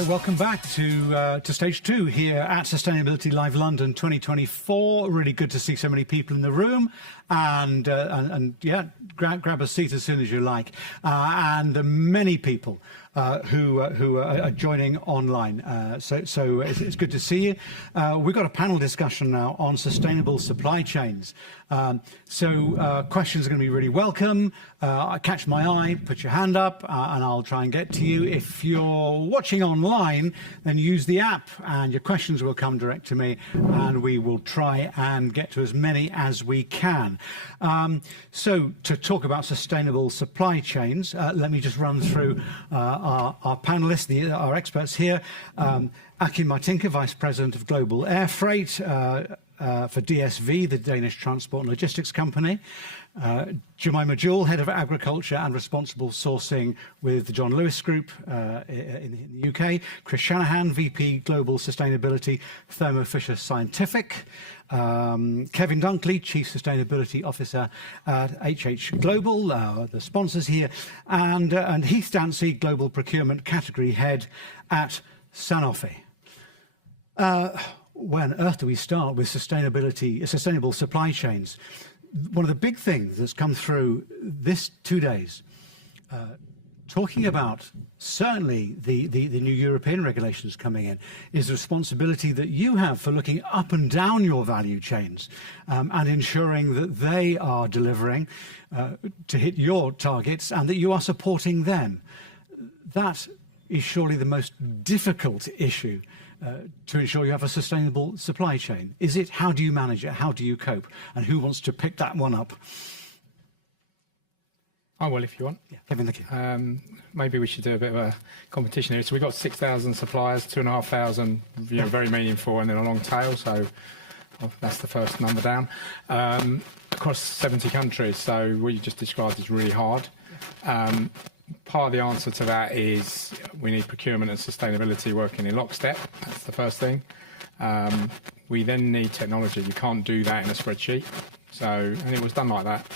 Okay, welcome back to stage two here at Sustainability Live London 2024. Really good to see so many people in the room, and yeah, grab a seat as soon as you like. And many people who are joining online. So it's good to see you. We've got a panel discussion now on sustainable supply chains. So questions are going to be really welcome. Catch my eye, put your hand up, and I'll try and get to you. If you're watching online, then use the app and your questions will come direct to me, and we will try and get to as many as we can. So to talk about sustainable supply chains, let me just run through our panelists, our experts here. Akin Martinka, Vice President of Global Air Freight for DSV, the Danish Transport and Logistics Company. Jemima Jewell, Head of Agriculture and Responsible Sourcing with the John Lewis Group in the UK. Chris Shanahan, VP Global Sustainability, Thermo Fisher Scientific. Kevin Dunkley, Chief Sustainability Officer at HH Global, the sponsors here. And Heath Dancy, Global Procurement Category Head at Sanofi. Where on earth do we start with sustainable supply chains? One of the big things that's come through this 2 days, talking about certainly the new European regulations coming in, is the responsibility that you have for looking up and down your value chains and ensuring that they are delivering to hit your targets and that you are supporting them. That is surely the most difficult issue to ensure you have a sustainable supply chain. Is it? How do you manage it? How do you cope? And who wants to pick that one up? I will, if you want. Yeah, Kevin, thank you. Maybe we should do a bit of a competition here. So we've got 6,000 suppliers, 2,500, very meaningful, and then a long tail. So that's the first number down. Across 70 countries. So what you just described is really hard. Part of the answer to that is we need procurement and sustainability working in lockstep. That's the first thing. We then need technology. You can't do that in a spreadsheet. And it was done like that,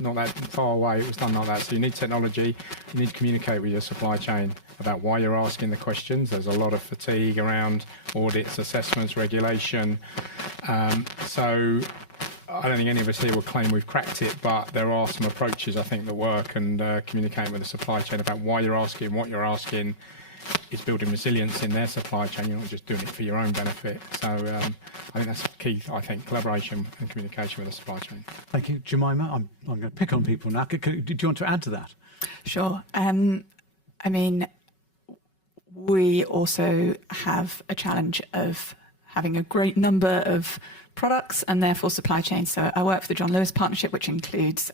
not that far away, it was done like that. So you need technology, you need to communicate with your supply chain about why you're asking the questions. There's a lot of fatigue around audits, assessments, regulation. So I don't think any of us here will claim we've cracked it, but there are some approaches, I think, that work, and communicating with the supply chain about why you're asking, what you're asking, is building resilience in their supply chain. You're not just doing it for your own benefit. So I think that's key, collaboration and communication with the supply chain. Thank you. Jemima, I'm going to pick on people now. Do you want to add to that? Sure. We also have a challenge of having a great number of products and therefore supply chains. So I work for the John Lewis Partnership, which includes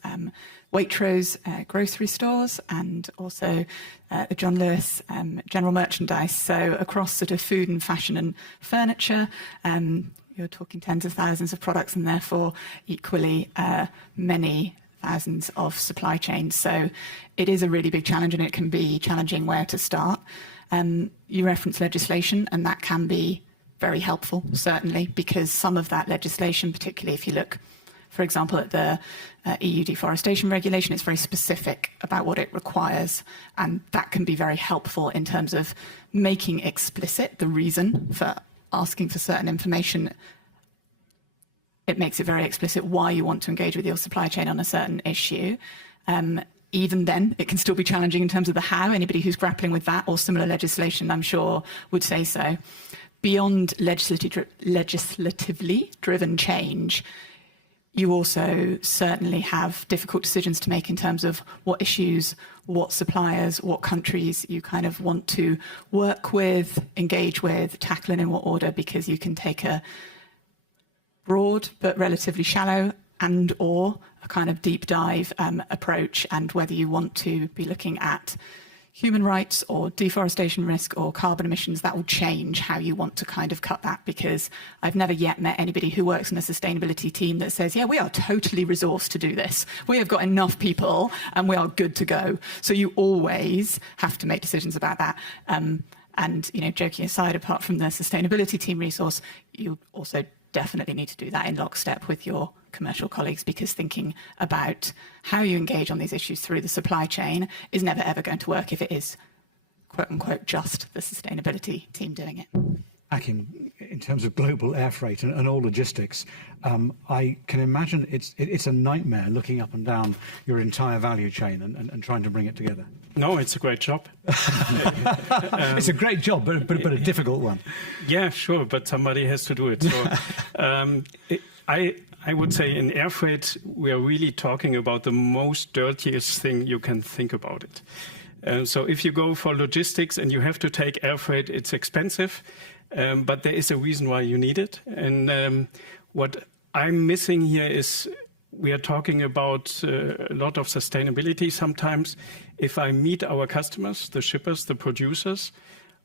Waitrose grocery stores and also the John Lewis general merchandise. So across sort of food and fashion and furniture, you're talking tens of thousands of products and therefore equally many thousands of supply chains. So it is a really big challenge, and it can be challenging where to start. You reference legislation, and that can be very helpful, certainly, because some of that legislation, particularly if you look, for example, at the EU deforestation regulation, it's very specific about what it requires, and that can be very helpful in terms of making explicit the reason for asking for certain information. It makes it very explicit why you want to engage with your supply chain on a certain issue. Even then, it can still be challenging in terms of the how. Anybody who's grappling with that or similar legislation, I'm sure, would say so. Beyond legislatively driven change, you also certainly have difficult decisions to make in terms of what issues, what suppliers, what countries you kind of want to work with, engage with, tackle, and in what order, because you can take a broad but relatively shallow and or a kind of deep dive approach, and whether you want to be looking at human rights or deforestation risk or carbon emissions, that will change how you want to kind of cut that, because I've never yet met anybody who works in a sustainability team that says, yeah, we are totally resourced to do this. We have got enough people and we are good to go. So you always have to make decisions about that. And, joking aside, apart from the sustainability team resource, you also definitely need to do that in lockstep with your commercial colleagues, because thinking about how you engage on these issues through the supply chain is never ever going to work if it is quote unquote just the sustainability team doing it. Akin, in terms of global air freight and all logistics, I can imagine it's a nightmare looking up and down your entire value chain and trying to bring it together. No, it's a great job. It's a great job, but a difficult one. Yeah, sure, but somebody has to do it. So I would say in air freight, we are really talking about the most dirtiest thing you can think about it. So if you go for logistics and you have to take air freight, it's expensive, but there is a reason why you need it. And what I'm missing here is we are talking about a lot of sustainability sometimes. If I meet our customers, the shippers, the producers,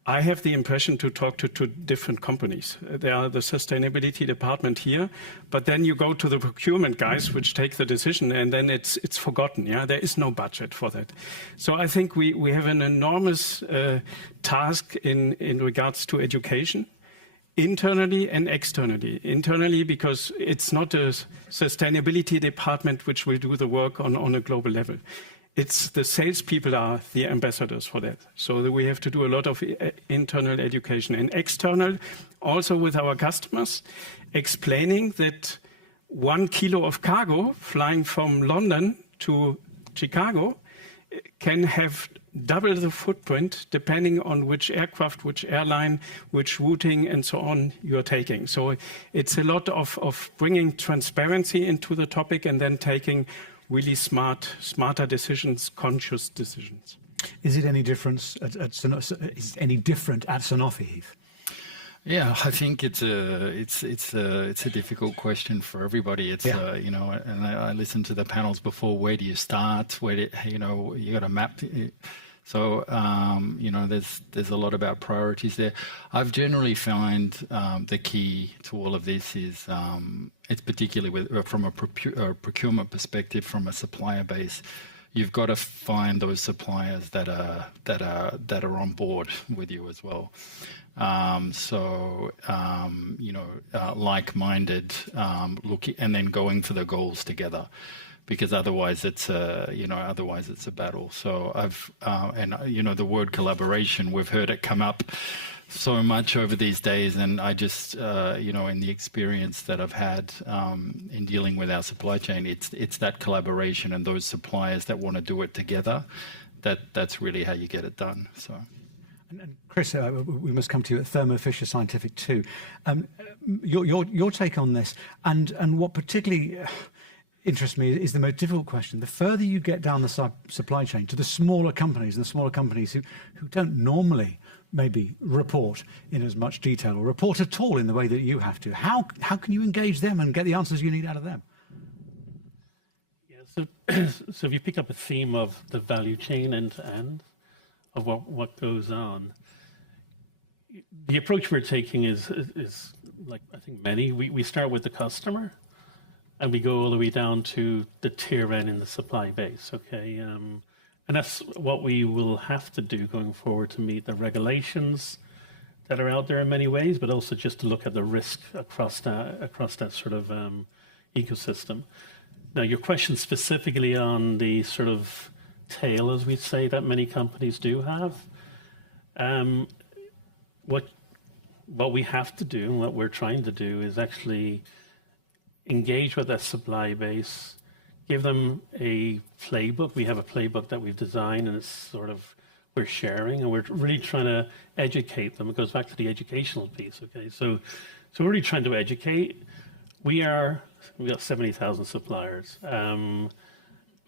I have the impression to talk to two different companies. There are the sustainability department here, but then you go to the procurement guys, which take the decision, and then it's forgotten. Yeah, there is no budget for that. So I think we have an enormous task in regards to education, internally and externally. Internally, because it's not a sustainability department which will do the work on a global level. It's the salespeople are the ambassadors for that. So we have to do a lot of internal education and external, also with our customers, explaining that 1 kilo of cargo flying from London to Chicago can have double the footprint depending on which aircraft, which airline, which routing, and so on you're taking. So it's a lot of bringing transparency into the topic and then taking really smarter decisions, conscious decisions. Is it any difference is it any different at Sanofi, Heath? Yeah, I think it's a difficult question for everybody. It's you know, and I listened to the panels before. Where do you start? Where do you know you got to map? So you know, there's a lot about priorities there. I've generally find the key to all of this is it's particularly from a procurement perspective, from a supplier base. You've got to find those suppliers that are on board with you as well. You know, like-minded, looking and then going for the goals together, because otherwise it's a battle. So and you know, the word collaboration, we've heard it come up so much over these days, and I just you know, in the experience that I've had in dealing with our supply chain, it's that collaboration and those suppliers that want to do it together. That's really how you get it done. So. And Chris, we must come to you at Thermo Fisher Scientific too. Your take on this, and what particularly interests me is the most difficult question. The further you get down the supply chain to the smaller companies, and the smaller companies who don't normally maybe report in as much detail or report at all in the way that you have to, how can you engage them and get the answers you need out of them? Yeah, so if you pick up a theme of the value chain end to end, of what goes on, the approach we're taking is like I think many. We start with the customer, and we go all the way down to the tier N in the supply base. Okay, and that's what we will have to do going forward to meet the regulations that are out there in many ways, but also just to look at the risk across that sort of ecosystem. Now, your question specifically on the sort of tail, as we say, that many companies do have. What we have to do, and what we're trying to do, is actually engage with that supply base, give them a playbook. We have a playbook that we've designed, and it's sort of we're sharing, and we're really trying to educate them. It goes back to the educational piece. Okay, so we're really trying to educate. We got 70,000 suppliers.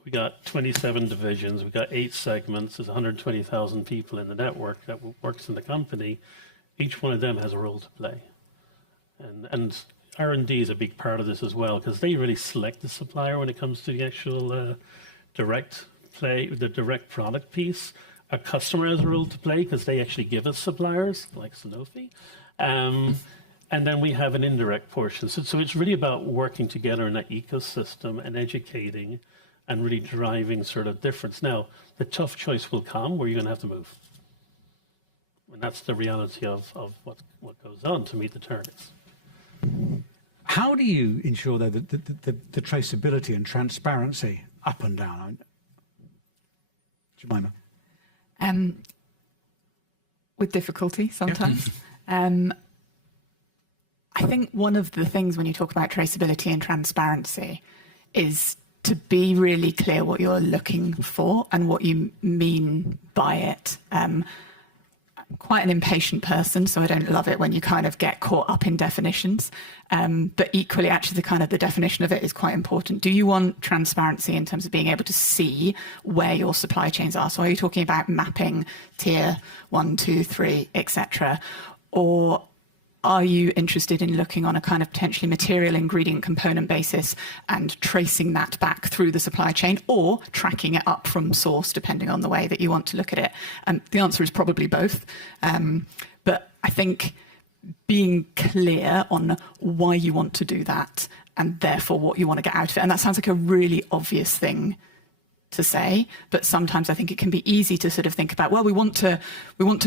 We got 27 divisions. We got 8 segments. There's 120,000 people in the network that works in the company. Each one of them has a role to play, and R&D is a big part of this as well, because they really select the supplier when it comes to the actual direct product piece. A customer has a role to play because they actually give us suppliers like Sanofi. And then we have an indirect portion. So it's really about working together in that ecosystem and educating and really driving sort of difference. Now, the tough choice will come where you're going to have to move. And that's the reality of what goes on to meet the targets. How do you ensure, though, the traceability and transparency up and down? Jemima? with difficulty sometimes. I think one of the things when you talk about traceability and transparency is to be really clear what you're looking for and what you mean by it. I'm quite an impatient person, so I don't love it when you kind of get caught up in definitions. But equally, actually, the definition of it is quite important. Do you want transparency in terms of being able to see where your supply chains are? So are you talking about mapping tier 1, 2, 3, etc.? Or are you interested in looking on a kind of potentially material ingredient component basis and tracing that back through the supply chain, or tracking it up from source, depending on the way that you want to look at it? The answer is probably both. But I think being clear on why you want to do that and therefore what you want to get out of it. And that sounds like a really obvious thing to say, but sometimes I think it can be easy to sort of think about, well, we want to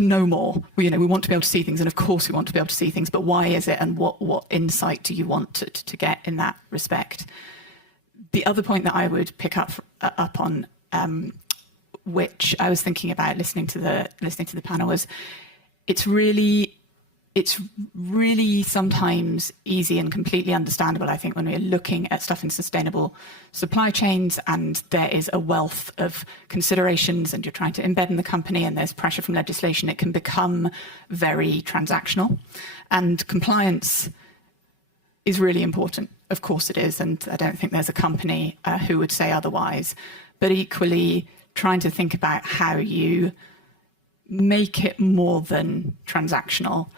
know more. We want to be able to see things, and of course we want to be able to see things, but why is it, and what insight do you want to get in that respect? The other point that I would pick up on, which I was thinking about listening to the panel, was it's really sometimes easy and completely understandable, I think, when we're looking at stuff in sustainable supply chains and there is a wealth of considerations and you're trying to embed in the company and there's pressure from legislation, it can become very transactional. And compliance is really important. Of course it is, and I don't think there's a company who would say otherwise. But equally, trying to think about how you make it more than transactional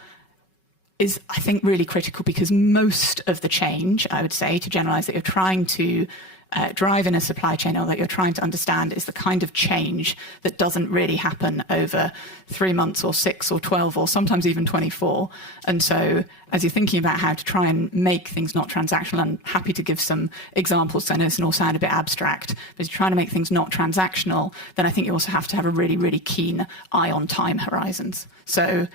is, I think, really critical, because most of the change, I would say, to generalize, that you're trying to drive in a supply chain, or that you're trying to understand, is the kind of change that doesn't really happen over 3 months or 6 or 12 or sometimes even 24. And so as you're thinking about how to try and make things not transactional, I'm happy to give some examples, so I know this can all sound a bit abstract, but as you're trying to make things not transactional, then I think you also have to have a really, really keen eye on time horizons. So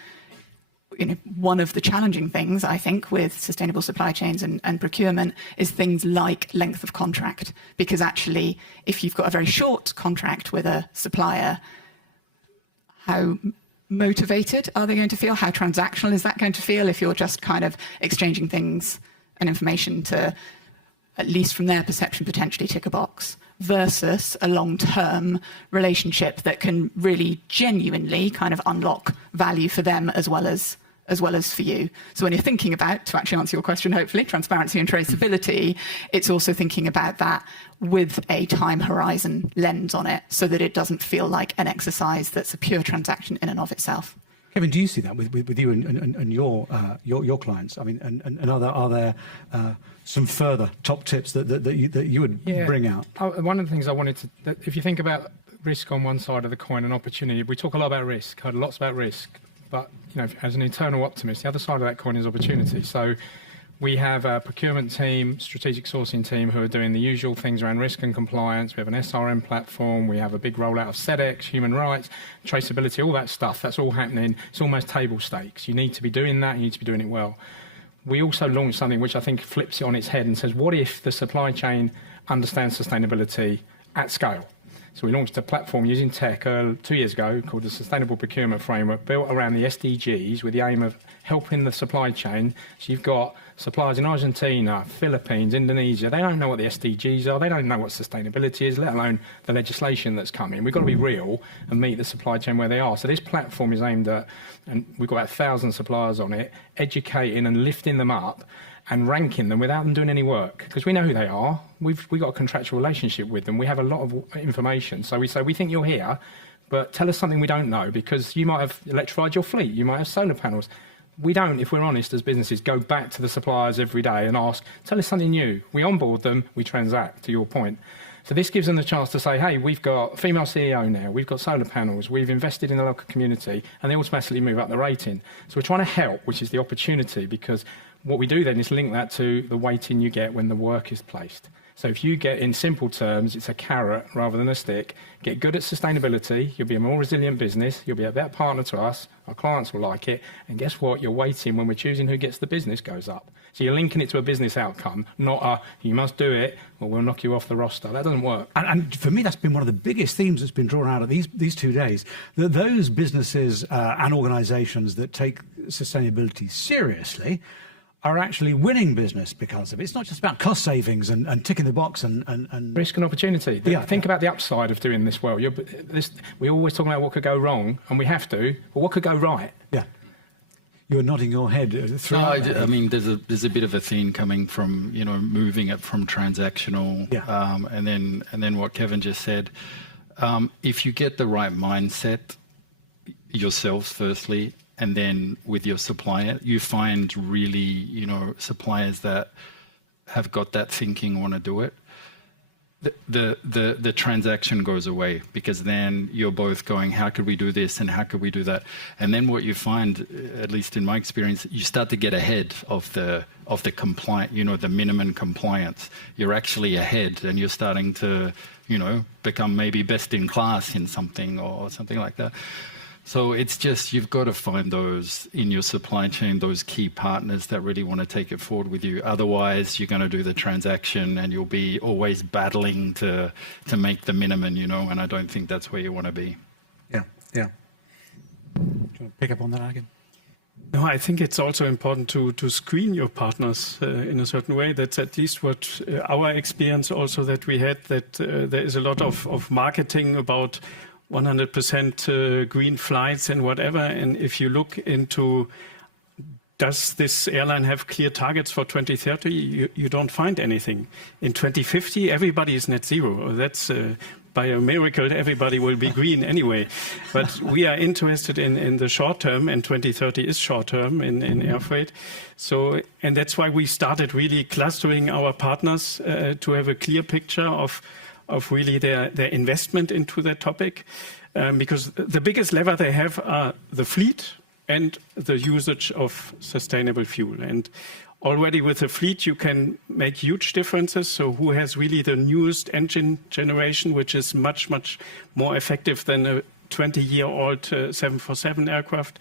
one of the challenging things, I think, with sustainable supply chains and procurement is things like length of contract. Because actually, if you've got a very short contract with a supplier, how motivated are they going to feel? How transactional is that going to feel if you're just kind of exchanging things and information to, at least from their perception, potentially tick a box, versus a long-term relationship that can really genuinely kind of unlock value for them as well as for you. So when you're thinking about, to actually answer your question, hopefully, transparency and traceability, it's also thinking about that with a time horizon lens on it, so that it doesn't feel like an exercise that's a pure transaction in and of itself. Kevin, do you see that with you and your clients? I mean, and are there some further top tips that you would bring out? One of the things I wanted to, if you think about risk on one side of the coin and opportunity, we talk a lot about risk, heard lots about risk. But as an internal optimist, the other side of that coin is opportunity. So we have a procurement team, strategic sourcing team, who are doing the usual things around risk and compliance. We have an SRM platform. We have a big rollout of SEDEX, human rights, traceability, all that stuff. That's all happening. It's almost table stakes. You need to be doing that. You need to be doing it well. We also launched something which I think flips it on its head and says, what if the supply chain understands sustainability at scale? So we launched a platform using tech 2 years ago called the Sustainable Procurement Framework, built around the SDGs with the aim of helping the supply chain. So you've got suppliers in Argentina, Philippines, Indonesia. They don't know what the SDGs are. They don't know what sustainability is, let alone the legislation that's coming. We've got to be real and meet the supply chain where they are. So this platform is aimed at, and we've got about 1,000 suppliers on it, educating and lifting them up and ranking them without them doing any work, because we know who they are. We've got a contractual relationship with them. We have a lot of information. So we say, we think you're here, but tell us something we don't know, because you might have electrified your fleet. You might have solar panels. We don't, if we're honest as businesses, go back to the suppliers every day and ask, tell us something new. We onboard them, we transact, to your point. So this gives them the chance to say, hey, we've got a female CEO now, we've got solar panels, we've invested in the local community, and they automatically move up the rating. So we're trying to help, which is the opportunity, because what we do then is link that to the weighting you get when the work is placed. So if you get, in simple terms, it's a carrot rather than a stick, get good at sustainability, you'll be a more resilient business, you'll be a better partner to us, our clients will like it, and guess what? Your weighting when we're choosing who gets the business goes up. So you're linking it to a business outcome, not a you must do it or we'll knock you off the roster. That doesn't work. And for me, that's been one of the biggest themes that's been drawn out of these 2 days, that those businesses and organizations that take sustainability seriously are actually winning business because of it. It's not just about cost savings and ticking the box and Risk and opportunity. Yeah. Think about the upside of doing this well. We always talk about what could go wrong, and we have to, but what could go right? yeah. You're nodding your head No, throughout. I mean, there's a bit of a theme coming from, you know, moving it from transactional, Yeah. and then what Kevin just said. If you get the right mindset yourselves firstly, and then with your supplier, you find really, you know, suppliers that have got that thinking, want to do it. The transaction goes away, because then you're both going, how could we do this and how could we do that? And then what you find, at least in my experience, you start to get ahead of the compliant, you know, the minimum compliance. You're actually ahead, and you're starting to, you know, become maybe best in class in something or something like that. So it's just, you've got to find those in your supply chain, those key partners that really want to take it forward with you. Otherwise, you're going to do the transaction and you'll be always battling to make the minimum, you know, and I don't think that's where you want to be. Yeah, yeah. Do you want to pick up on that again? No, I think it's also important to screen your partners in a certain way. That's at least what our experience also that we had, that there is a lot of marketing about 100% green flights and whatever. And if you look into, does this airline have clear targets for 2030? You don't find anything. In 2050, everybody is net zero. That's by a miracle, everybody will be green anyway. But we are interested in the short term, and 2030 is short term in air freight. So, and that's why we started really clustering our partners to have a clear picture of really their investment into that topic, because the biggest lever they have are the fleet and the usage of sustainable fuel. And already with the fleet, you can make huge differences. So who has really the newest engine generation, which is much, much more effective than a 20-year-old 747 aircraft,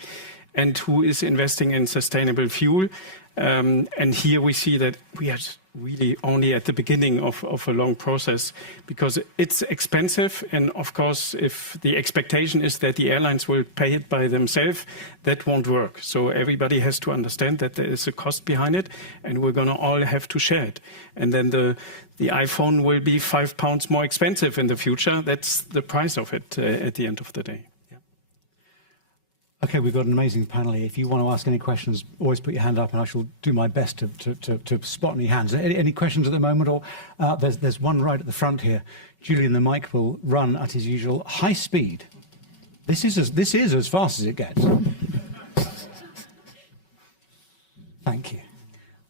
and who is investing in sustainable fuel. And here we see that we are really only at the beginning of a long process, because it's expensive. And of course, if the expectation is that the airlines will pay it by themselves, that won't work. So everybody has to understand that there is a cost behind it, and we're going to all have to share it. And then the iPhone will be £5 more expensive in the future. That's the price of it at the end of the day. Okay, we've got an amazing panel here. If you want to ask any questions, always put your hand up and I shall do my best to spot any hands. Any questions at the moment? Or there's one right at the front here. Julian, the mic will run at his usual high speed. This is as fast as it gets. Thank you.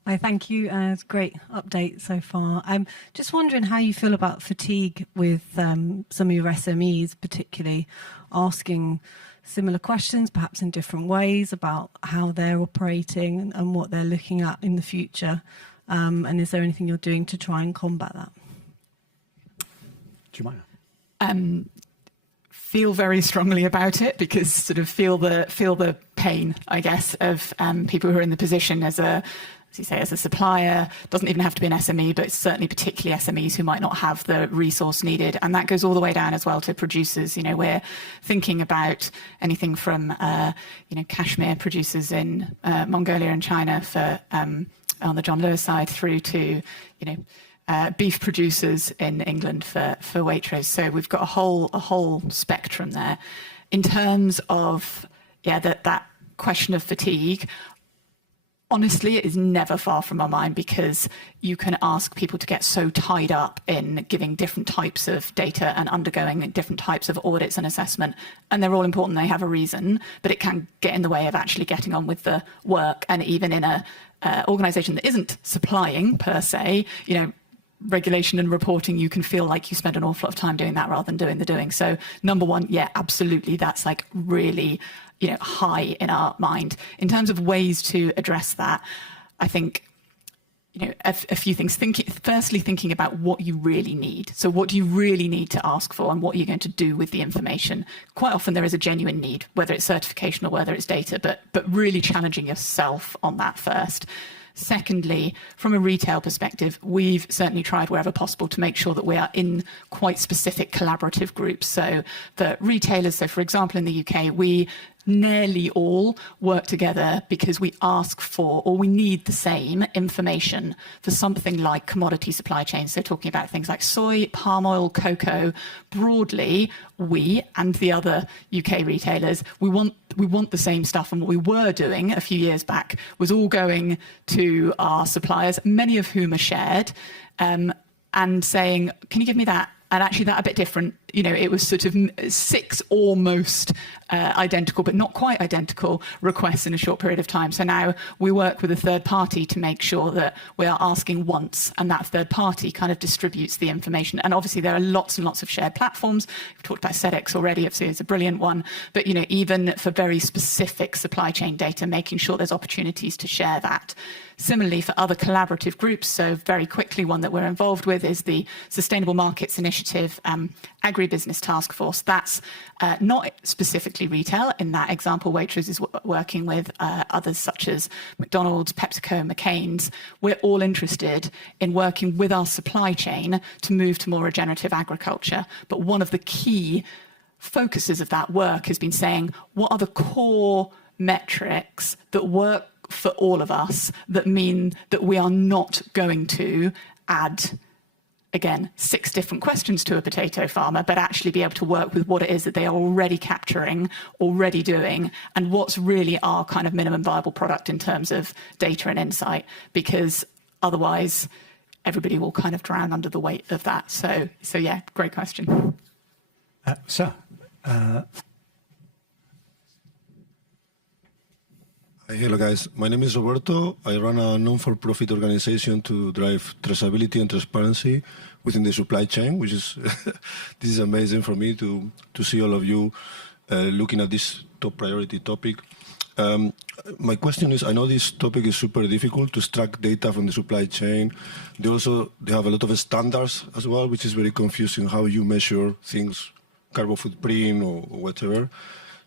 Hi, thank you. It's a great update so far. I'm just wondering how you feel about fatigue with some of your SMEs, particularly asking similar questions, perhaps in different ways, about how they're operating and what they're looking at in the future. And is there anything you're doing to try and combat that? Do you mind? Feel very strongly about it, because sort of feel the pain, I guess, of people who are in the position as you say, as a supplier. Doesn't even have to be an SME, but certainly particularly SMEs who might not have the resource needed. And that goes all the way down as well to producers. You know, we're thinking about anything from, cashmere producers in Mongolia and China for on the John Lewis side, through to, beef producers in England for Waitrose. So we've got a whole spectrum there. In terms of, that question of fatigue, honestly, it is never far from our mind, because you can ask people to get so tied up in giving different types of data and undergoing different types of audits and assessment. And they're all important. They have a reason, but it can get in the way of actually getting on with the work. And even in a organization that isn't supplying per se, regulation and reporting, you can feel like you spend an awful lot of time doing that rather than doing the doing. So number one, absolutely. That's like really, high in our mind. In terms of ways to address that, I think, a few things. Firstly, thinking about what you really need. So what do you really need to ask for, and what you're going to do with the information? Quite often there is a genuine need, whether it's certification or whether it's data, but really challenging yourself on that first. Secondly, from a retail perspective, we've certainly tried wherever possible to make sure that we are in quite specific collaborative groups. So the retailers, so for example, in the UK, we nearly all work together because we ask for, or we need the same information for something like commodity supply chains. So talking about things like soy, palm oil, cocoa, broadly, we and the other UK retailers, we want the same stuff. And what we were doing a few years back was all going to our suppliers, many of whom are shared, and saying, can you give me that? And actually that a bit different. You know, it was sort of 6 almost identical, but not quite identical requests in a short period of time. So now we work with a third party to make sure that we are asking once, and that third party kind of distributes the information. And obviously there are lots and lots of shared platforms. We've talked about SEDEX already. Obviously it's a brilliant one. But, you know, even for very specific supply chain data, making sure there's opportunities to share that. Similarly, for other collaborative groups, so very quickly, one that we're involved with is the Sustainable Markets Initiative Agribusiness Task Force. That's not specifically retail. In that example, Waitrose is working with others such as McDonald's, PepsiCo, McCain's. We're all interested in working with our supply chain to move to more regenerative agriculture. But one of the key focuses of that work has been saying, what are the core metrics that work for all of us that mean that we are not going to add, again, 6 different questions to a potato farmer, but actually be able to work with what it is that they are already capturing, already doing, and what's really our kind of minimum viable product in terms of data and insight, because otherwise everybody will kind of drown under the weight of that. So yeah, great question. Sir. Hello guys, my name is Roberto. I run a non-for-profit organization to drive traceability and transparency within the supply chain, which is this is amazing for me to see all of you looking at this top priority topic. My question is, I know this topic is super difficult to extract data from the supply chain. They have a lot of standards as well, which is very confusing how you measure things, carbon footprint or whatever.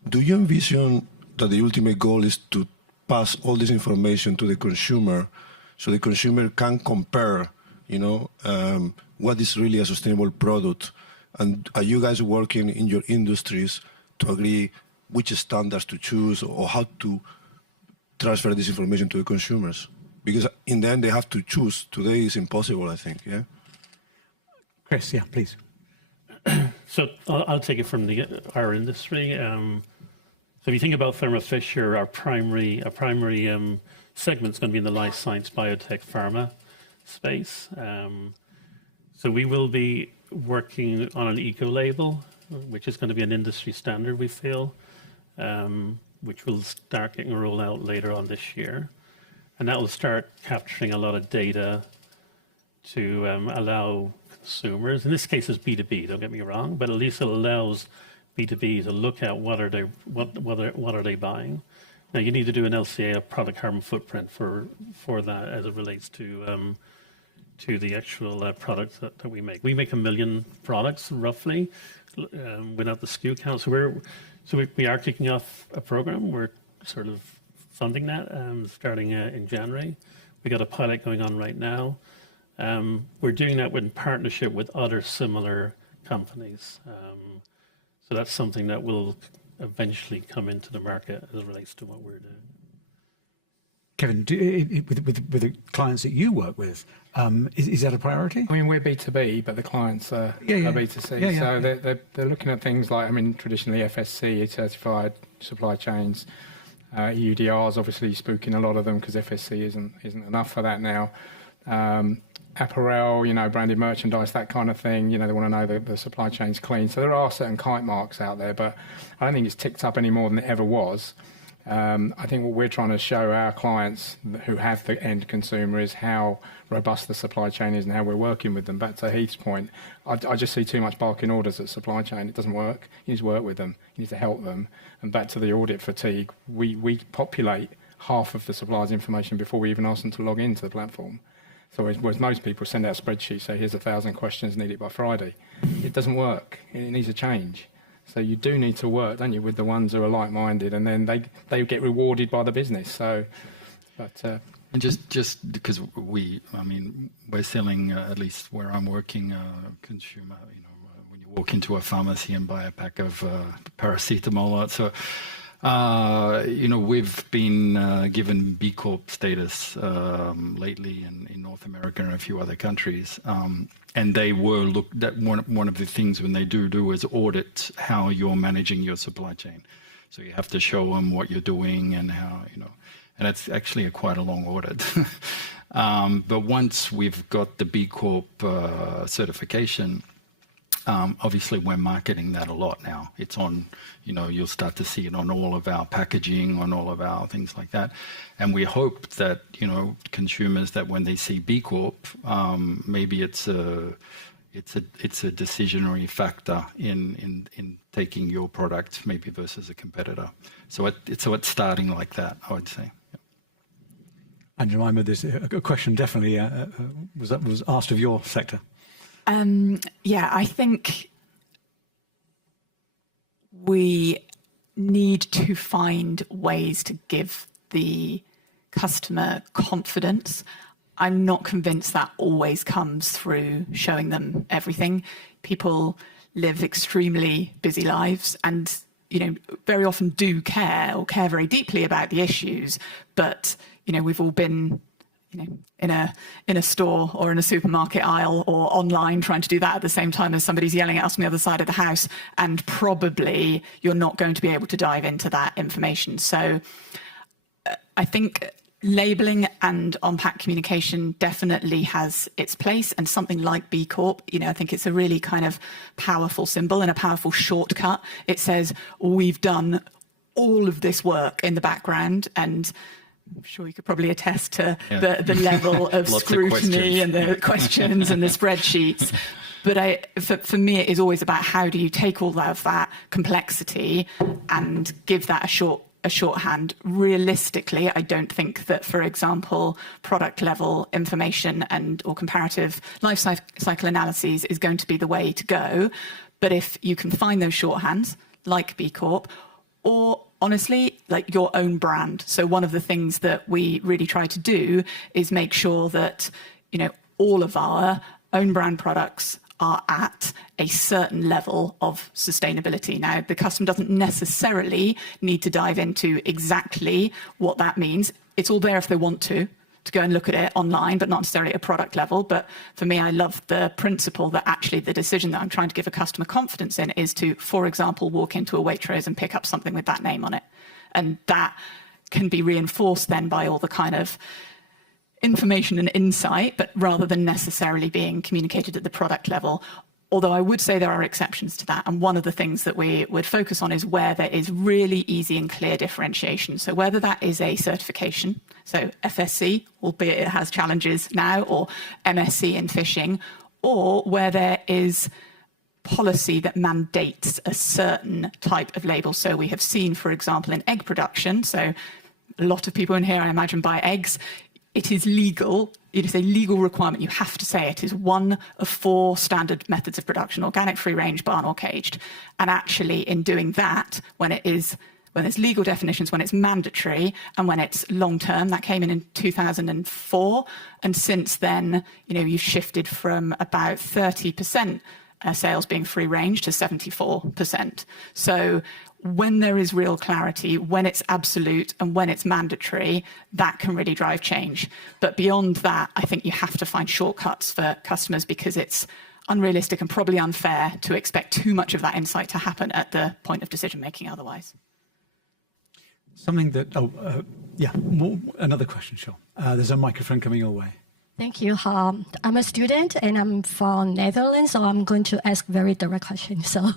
Do you envision that the ultimate goal is to pass all this information to the consumer so the consumer can compare, you know, what is really a sustainable product? And are you guys working in your industries to agree which standards to choose or how to transfer this information to the consumers? Because in the end, they have to choose. Today is impossible, I think, yeah? Chris, yeah, please. So I'll take it from our industry. So if you think about Thermo Fisher, our primary segment is going to be in the life science, biotech, pharma space. So we will be working on an eco label, which is going to be an industry standard, we feel, which will start getting rolled out later on this year. And that will start capturing a lot of data to allow consumers, in this case it's B2B, don't get me wrong, but at least it allows B2B to look at what are they buying. Now you need to do an LCA, a product carbon footprint for that as it relates to the actual products that we make. We make 1 million products roughly without the SKU count. So we are kicking off a program. We're sort of funding that starting in January. We got a pilot going on right now. We're doing that in partnership with other similar companies. So that's something that will eventually come into the market as it relates to what we're doing. Kevin, with the clients that you work with, is that a priority? I mean, we're B2B, but the clients are B2C. Yeah. So they're looking at things like, I mean, traditionally FSC certified supply chains, EUDRs obviously spooking a lot of them because FSC isn't enough for that now. Apparel, you know, branded merchandise, that kind of thing. You know, they want to know the supply chain's clean. So there are certain kite marks out there, but I don't think it's ticked up any more than it ever was. I think what we're trying to show our clients who have the end consumer is how robust the supply chain is and how we're working with them. Back to Heath's point, I just see too much barking orders at supply chain. It doesn't work. You need to work with them. You need to help them. And back to the audit fatigue, we populate half of the supplier's information before we even ask them to log into the platform. So whereas most people send out spreadsheets, say, here's 1,000 questions needed by Friday. It doesn't work. It needs a change. So you do need to work, don't you, with the ones who are like-minded, and then they get rewarded by the business. So, but And just because we're selling, at least where I'm working, consumer, when you walk into a pharmacy and buy a pack of paracetamol, so, we've been given B Corp status lately in North America and a few other countries. And they were one of the things when they do is audit how you're managing your supply chain. So you have to show them what you're doing and how, and it's actually quite a long audit. But once we've got the B Corp certification, obviously we're marketing that a lot now. It's on, you'll start to see it on all of our packaging, on all of our things like that. And we hope that, consumers, that when they see B Corp, maybe it's a decisionary factor in taking your product maybe versus a competitor. So it's starting like that, I would say. And Jemima, there's a question definitely was asked of your sector. I think we need to find ways to give the customer confidence. I'm not convinced that always comes through showing them everything. People live extremely busy lives and, very often do care or care very deeply about the issues. But, we've all been, in a store or in a supermarket aisle or online trying to do that at the same time as somebody's yelling at us on the other side of the house. And probably you're not going to be able to dive into that information. So I think labeling and on-pack communication definitely has its place, and something like B Corp, I think it's a really kind of powerful symbol and a powerful shortcut. It says we've done all of this work in the background, and I'm sure you could probably attest to the level of scrutiny and the questions and the spreadsheets. But for me, it is always about how do you take all of that complexity and give that a shorthand. Realistically, I don't think that, for example, product level information or comparative life cycle analyses is going to be the way to go. But if you can find those shorthands, like B Corp, or honestly, like your own brand. So one of the things that we really try to do is make sure that, all of our own brand products are at a certain level of sustainability. Now, the customer doesn't necessarily need to dive into exactly what that means. It's all there if they want to go and look at it online, but not necessarily at a product level. But for me, I love the principle that actually the decision that I'm trying to give a customer confidence in is to, for example, walk into a Waitrose and pick up something with that name on it. And that can be reinforced then by all the kind of information and insight, but rather than necessarily being communicated at the product level. Although I would say there are exceptions to that. And one of the things that we would focus on is where there is really easy and clear differentiation. So whether that is a certification, so FSC, albeit it has challenges now, or MSC in fishing, or where there is policy that mandates a certain type of label. So we have seen, for example, in egg production, so a lot of people in here, I imagine, buy eggs. It is legal. It is a legal requirement. You have to say it is one of 4 standard methods of production: organic, free range, barn or caged. And actually in doing that, when there's legal definitions, when it's mandatory and when it's long term, that came in 2004. And since then, you've shifted from about 30% sales being free range to 74%. So when there is real clarity, when it's absolute and when it's mandatory, that can really drive change. But beyond that, I think you have to find shortcuts for customers, because it's unrealistic and probably unfair to expect too much of that insight to happen at the point of decision making otherwise. Something that, another question, sure. There's a microphone coming your way. Thank you. I'm a student and I'm from Netherlands, so I'm going to ask very direct questions. So,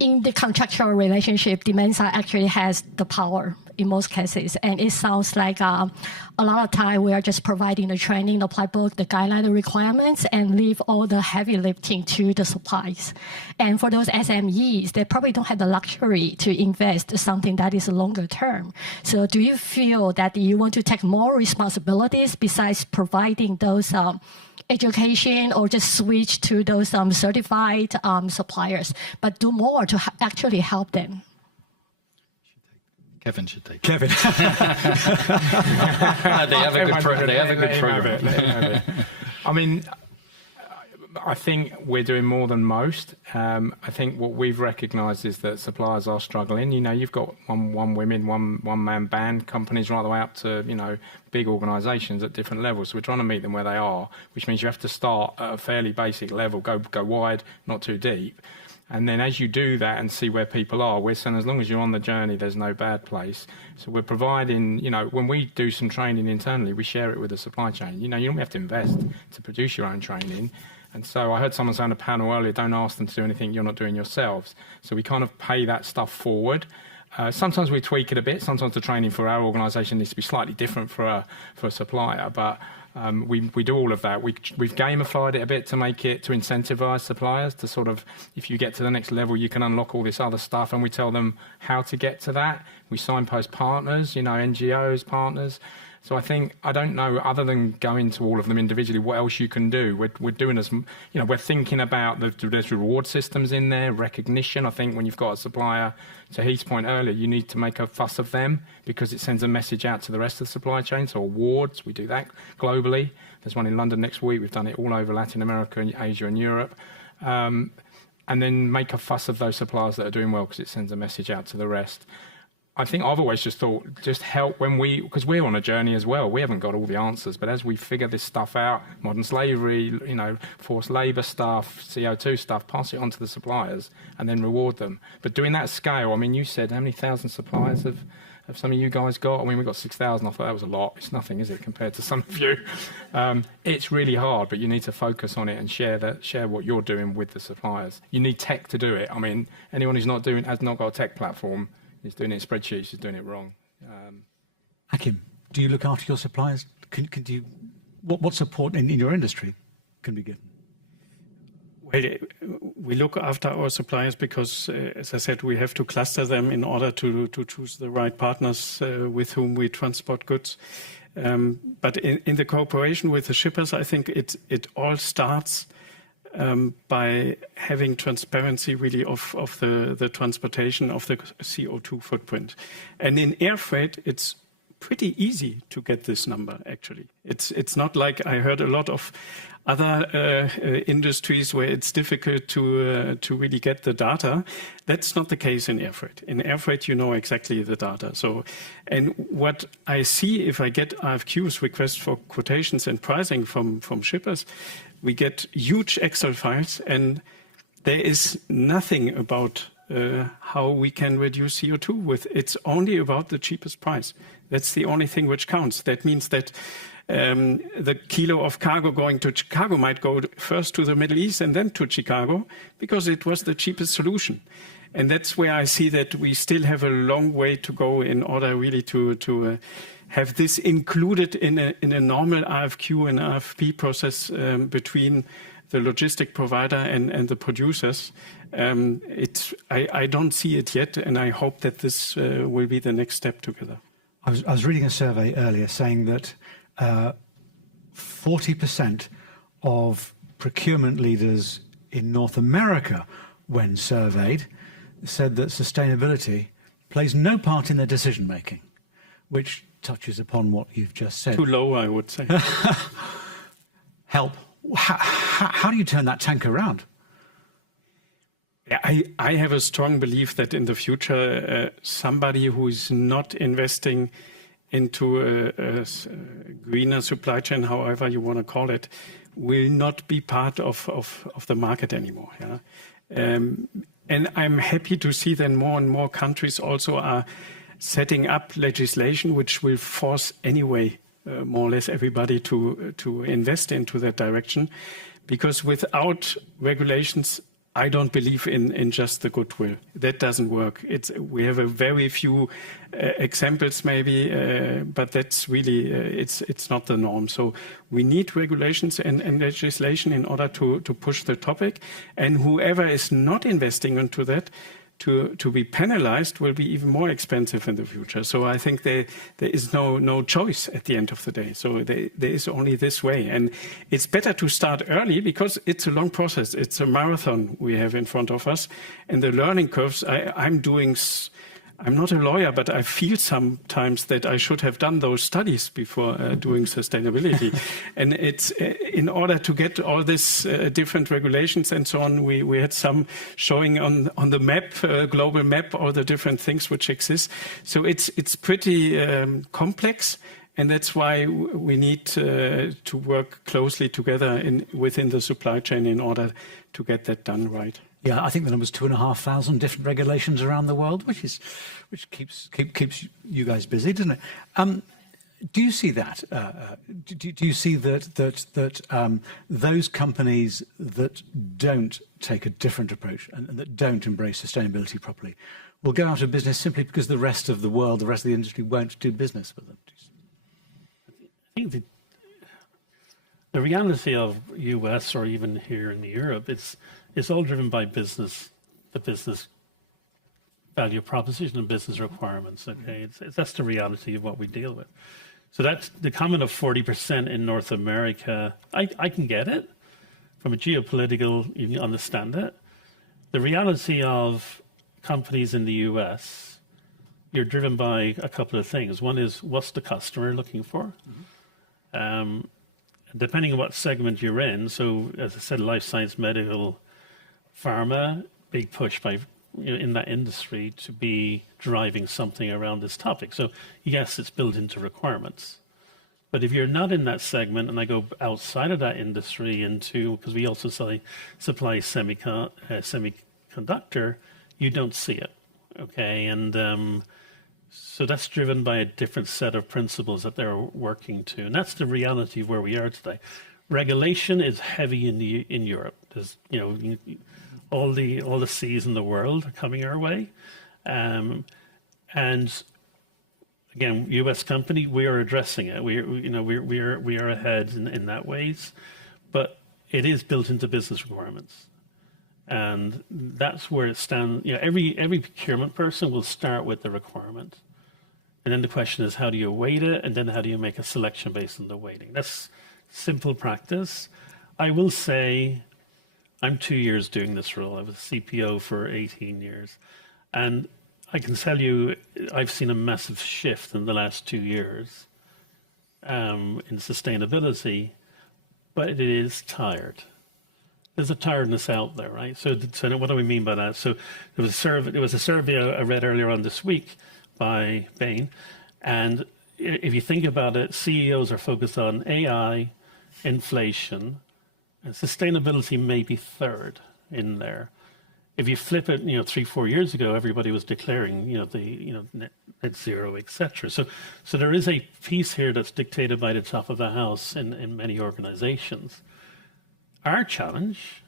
in the contractual relationship, demand side actually has the power in most cases. And it sounds like a lot of time we are just providing the training, the playbook, the guideline, the requirements, and leave all the heavy lifting to the supplies. And for those SMEs, they probably don't have the luxury to invest something that is longer term. So do you feel that you want to take more responsibilities besides providing those education, or just switch to those certified suppliers, but do more to actually help them? Kevin should take it. Kevin. They have a good program. I mean, I think we're doing more than most. I think what we've recognised is that suppliers are struggling. You know, you've got one man band companies right the way up to, you know, big organisations at different levels. So we're trying to meet them where they are, which means you have to start at a fairly basic level, go wide, not too deep. And then as you do that and see where people are, we're saying as long as you're on the journey, there's no bad place. So we're providing, you know, when we do some training internally, we share it with the supply chain. You know, you don't have to invest to produce your own training. And so I heard someone say on a panel earlier, don't ask them to do anything you're not doing yourselves. So we kind of pay that stuff forward. Sometimes we tweak it a bit. Sometimes the training for our organisation needs to be slightly different for a supplier. But we do all of that. We've gamified it a bit to make it, to incentivise suppliers to sort of, if you get to the next level, you can unlock all this other stuff. And we tell them how to get to that. We signpost partners, you know, NGOs, partners. So I think, I don't know, other than going to all of them individually, what else you can do. We're doing as, you know, we're thinking about there's reward systems in there, recognition. I think when you've got a supplier, to Heath's point earlier, you need to make a fuss of them because it sends a message out to the rest of the supply chain. So awards, we do that globally. There's one in London next week. We've done it all over Latin America and Asia and Europe. And then make a fuss of those suppliers that are doing well because it sends a message out to the rest. I think I've always just thought, just help when because we're on a journey as well. We haven't got all the answers, but as we figure this stuff out, modern slavery, you know, forced labour stuff, CO2 stuff, pass it on to the suppliers and then reward them. But doing that scale, I mean, you said how many thousand suppliers have some of you guys got? I mean, we've got 6,000. I thought that was a lot. It's nothing, is it, compared to some of you? It's really hard, but you need to focus on it and share what you're doing with the suppliers. You need tech to do it. I mean, anyone who's has not got a tech platform, is doing it in spreadsheets, is doing it wrong. Hakim, do you look after your suppliers? Could you, what support in your industry can be given? Well, we look after our suppliers because, as I said, we have to cluster them in order to choose the right partners with whom we transport goods. But in the cooperation with the shippers, I think it all starts by having transparency really of the transportation of the CO2 footprint. And in air freight, it's pretty easy to get this number, actually. It's not like I heard a lot of other industries where it's difficult to really get the data. That's not the case in air freight. In air freight, you know exactly the data. So, and what I see if I get RFQs, requests for quotations and pricing from shippers, we get huge Excel files, and there is nothing about how we can reduce CO2 it's only about the cheapest price. That's the only thing which counts. That means that the kilo of cargo going to Chicago might go first to the Middle East and then to Chicago because it was the cheapest solution. And that's where I see that we still have a long way to go in order really to have this included in a normal RFQ and RFP process between the logistic provider and the producers. I don't see it yet, and I hope that this will be the next step together. I was reading a survey earlier saying that 40% of procurement leaders in North America, when surveyed, said that sustainability plays no part in their decision making, which touches upon what you've just said. Too low, I would say. Help. How do you turn that tank around? I have a strong belief that in the future, somebody who is not investing into a greener supply chain, however you want to call it, will not be part of the market anymore. Yeah? And I'm happy to see that more and more countries also are setting up legislation which will force anyway more or less everybody to invest into that direction. Because without regulations, I don't believe in just the goodwill. That doesn't work. We have a very few examples maybe, but that's really, it's not the norm. So we need regulations and legislation in order to push the topic. And whoever is not investing into that, to be penalized will be even more expensive in the future. So I think there is no choice at the end of the day. So there is only this way. And it's better to start early because it's a long process. It's a marathon we have in front of us. And the learning curves, I'm not a lawyer, but I feel sometimes that I should have done those studies before doing sustainability. And it's in order to get all these different regulations and so on, we had some showing on the map, global map, all the different things which exist. So it's pretty complex. And that's why we need to work closely together within the supply chain in order to get that done right. Yeah, I think the number's 2,500 different regulations around the world, which keeps you guys busy, doesn't it? Do you see that? Do you see that those companies that don't take a different approach and that don't embrace sustainability properly will go out of business simply because the rest of the world, the rest of the industry, won't do business with them? I think the reality of US or even here in Europe, it's all driven by business, the business value proposition and business requirements. Okay, that's the reality of what we deal with. So that's the comment of 40% in North America. I can get it from a geopolitical. You can understand it. The reality of companies in the US, you're driven by a couple of things. One is what's the customer looking for. Depending on what segment you're in, so as I said, life science, medical, pharma, big push by in that industry to be driving something around this topic. So yes, it's built into requirements. But if you're not in that segment, and I go outside of that industry into, because we also supply semiconductor, you don't see it, okay? And so that's driven by a different set of principles that they're working to. And that's the reality of where we are today. Regulation is heavy in Europe. There's, all the seas in the world are coming our way. And again, U.S. company, we are addressing it. We are ahead in that ways, but it is built into business requirements. And that's where it stands. Every procurement person will start with the requirement. And then the question is, how do you weight it? And then how do you make a selection based on the weighting? That's simple practice. I will say, I'm 2 years doing this role. I was CPO for 18 years. And I can tell you, I've seen a massive shift in the last 2 years in sustainability, but it is tired. There's a tiredness out there, right? So what do we mean by that? So there was a survey I read earlier on this week by Bain, and if you think about it, CEOs are focused on AI, inflation, and sustainability may be third in there. If you flip it, 3-4 years ago, everybody was declaring, net zero, etc. So there is a piece here that's dictated by the top of the house in many organizations. Our challenge,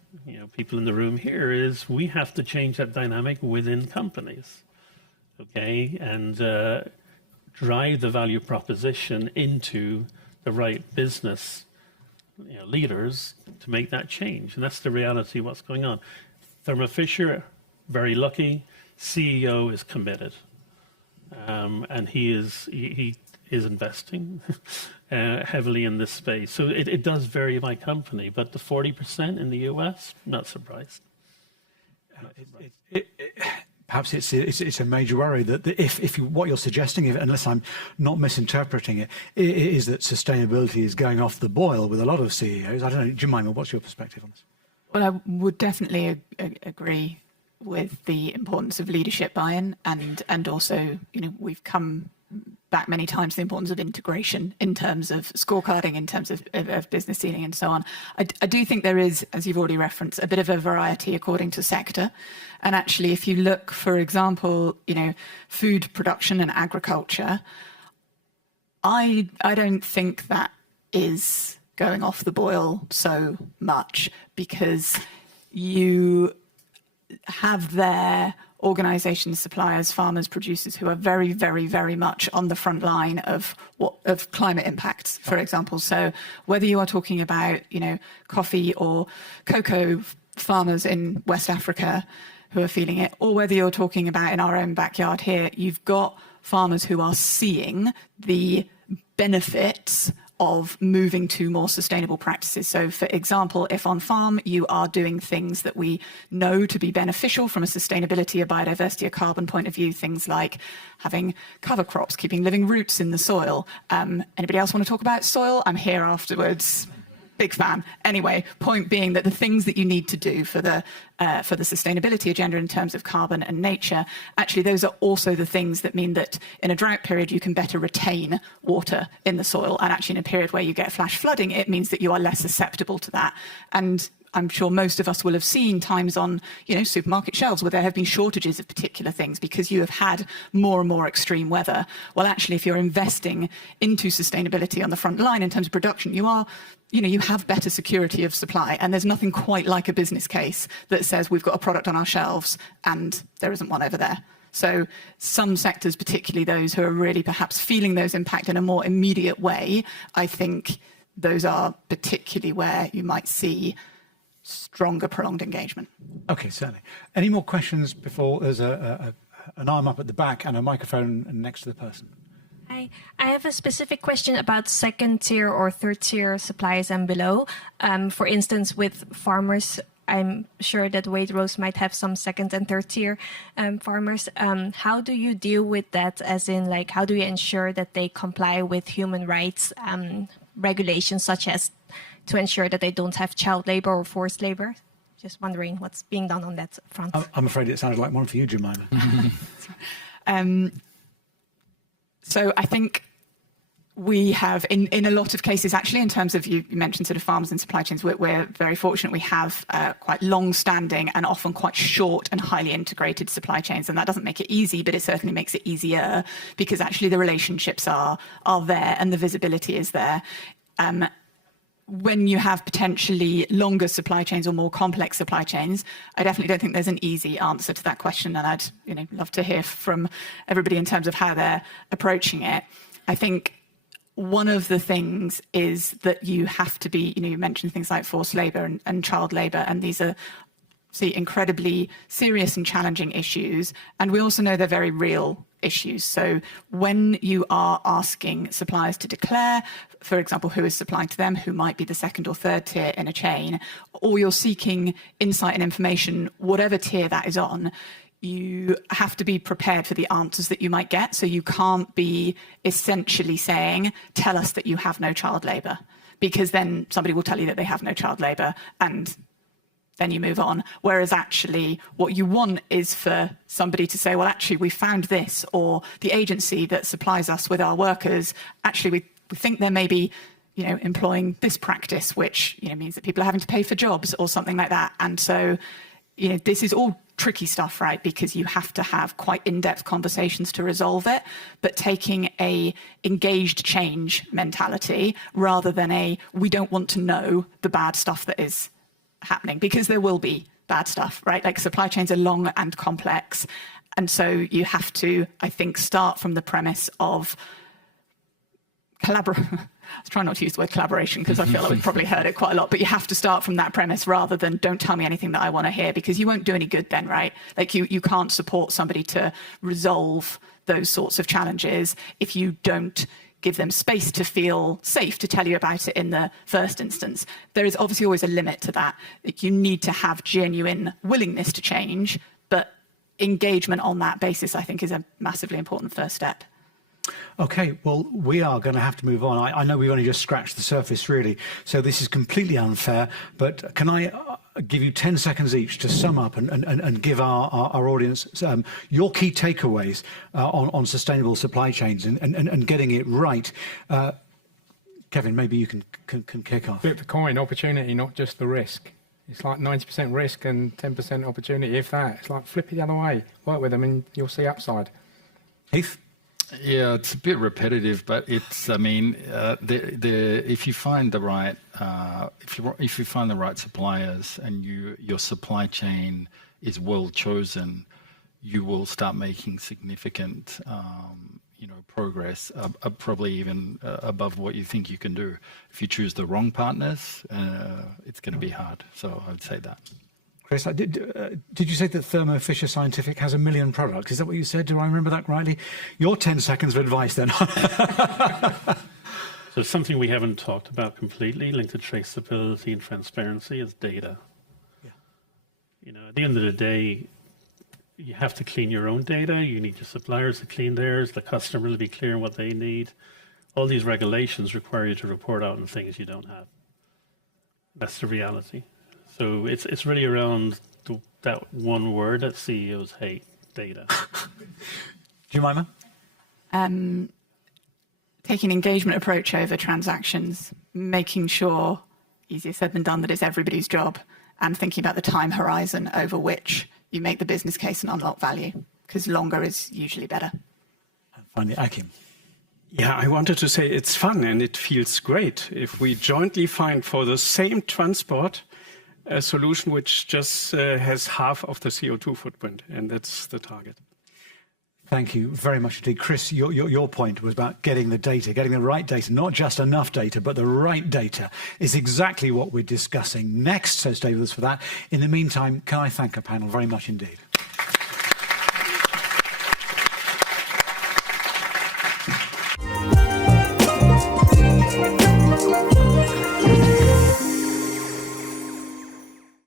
people in the room here, is we have to change that dynamic within companies, okay, and drive the value proposition into the right business leaders to make that change. And that's the reality of what's going on. Thermo Fisher, very lucky, CEO is committed, and he is investing heavily in this space. So it does vary by company, but the 40% in the US, not surprised. Perhaps it's a major worry that if what you're suggesting, unless I'm not misinterpreting it, is that sustainability is going off the boil with a lot of CEOs. I don't know, Jemima, what's your perspective on this? Well, I would definitely agree with the importance of leadership buy-in, and also, we've come back many times, the importance of integration in terms of scorecarding, in terms of business dealing and so on. I do think there is, as you've already referenced, a bit of a variety according to sector. And actually, if you look, for example, food production and agriculture, I don't think that is going off the boil so much, because you have there organizations, suppliers, farmers, producers who are very, very, very much on the front line of climate impacts, for example. So whether you are talking about, coffee or cocoa farmers in West Africa who are feeling it, or whether you're talking about in our own backyard here, you've got farmers who are seeing the benefits of moving to more sustainable practices. So, for example, if on farm you are doing things that we know to be beneficial from a sustainability, a biodiversity, a carbon point of view, things like having cover crops, keeping living roots in the soil. Anybody else want to talk about soil? I'm here afterwards. Big fan. Anyway, point being that the things that you need to do for the sustainability agenda in terms of carbon and nature, actually those are also the things that mean that in a drought period you can better retain water in the soil, and actually in a period where you get flash flooding, it means that you are less susceptible to that. And I'm sure most of us will have seen times on, supermarket shelves where there have been shortages of particular things because you have had more and more extreme weather. Well, actually, if you're investing into sustainability on the front line in terms of production, you have better security of supply. And there's nothing quite like a business case that says we've got a product on our shelves and there isn't one over there. So some sectors, particularly those who are really perhaps feeling those impact in a more immediate way, I think those are particularly where you might see stronger prolonged engagement. Okay, certainly. Any more questions before there's an arm up at the back and a microphone next to the person? Hi, I have a specific question about second tier or third tier suppliers and below. For instance, with farmers, I'm sure that Waitrose might have some second and third tier farmers. How do you deal with that? As in, like, how do you ensure that they comply with human rights regulations, such as to ensure that they don't have child labor or forced labor? Just wondering what's being done on that front. I'm afraid it sounded like one for you, Jemima. So I think we have, in a lot of cases, actually, in terms of, you mentioned sort of farmers and supply chains, we're very fortunate. We have quite long-standing and often quite short and highly integrated supply chains. And that doesn't make it easy, but it certainly makes it easier because actually the relationships are there and the visibility is there. When you have potentially longer supply chains or more complex supply chains, I definitely don't think there's an easy answer to that question. And I'd love to hear from everybody in terms of how they're approaching it. I think one of the things is that you have to be, you mentioned things like forced labor and child labor, and these are incredibly serious and challenging issues. And we also know they're very real issues. So when you are asking suppliers to declare, for example, who is supplying to them, who might be the second or third tier in a chain, or you're seeking insight and information, whatever tier that is on, you have to be prepared for the answers that you might get. So you can't be essentially saying, tell us that you have no child labour, because then somebody will tell you that they have no child labour and then you move on. Whereas actually what you want is for somebody to say, well, actually, we found this, or the agency that supplies us with our workers, actually, we think there may be, employing this practice, which, means that people are having to pay for jobs or something like that. And so, this is all tricky stuff, right? Because you have to have quite in-depth conversations to resolve it, but taking a engaged change mentality rather than we don't want to know the bad stuff that is happening, because there will be bad stuff, right? Like, supply chains are long and complex. And so you have to, I think, start from the premise of I was trying not to use the word collaboration because I feel like we've probably heard it quite a lot, but you have to start from that premise rather than don't tell me anything that I want to hear, because you won't do any good then, right? Like, you can't support somebody to resolve those sorts of challenges if you don't give them space to feel safe to tell you about it in the first instance. There is obviously always a limit to that. You need to have genuine willingness to change, but engagement on that basis, I think, is a massively important first step. Okay, well, we are going to have to move on. I know we've only just scratched the surface, really, so this is completely unfair, but can I give you 10 seconds each to sum up and give our audience your key takeaways on sustainable supply chains and getting it right? Kevin, maybe you can kick off. Flip the coin, opportunity, not just the risk. It's like 90% risk and 10% opportunity, if that. It's like flip it the other way. Work with them and you'll see upside. Heath? Yeah, it's a bit repetitive, but it's, if you find the right, if you find the right suppliers and your supply chain is well chosen, you will start making significant, progress, probably even above what you think you can do. If you choose the wrong partners, it's going to be hard. So I would say that. Chris, did you say that Thermo Fisher Scientific has 1 million products? Is that what you said? Do I remember that rightly? Your 10 seconds of advice then. So something we haven't talked about completely, linked to traceability and transparency, is data. Yeah. You know, at the end of the day, you have to clean your own data. You need your suppliers to clean theirs, the customer to be clear on what they need. All these regulations require you to report out on things you don't have. That's the reality. So it's really around that one word that CEOs hate, data. Jemima? Taking an engagement approach over transactions, making sure, easier said than done, that it's everybody's job, and thinking about the time horizon over which you make the business case and unlock value, because longer is usually better. And finally, Akim. Yeah, I wanted to say it's fun and it feels great if we jointly find for the same transport a solution which just has half of the CO2 footprint, and that's the target. Thank you very much indeed. Chris, your point was about getting the data, getting the right data, not just enough data, but the right data is exactly what we're discussing next, so stay with us for that. In the meantime, can I thank our panel very much indeed?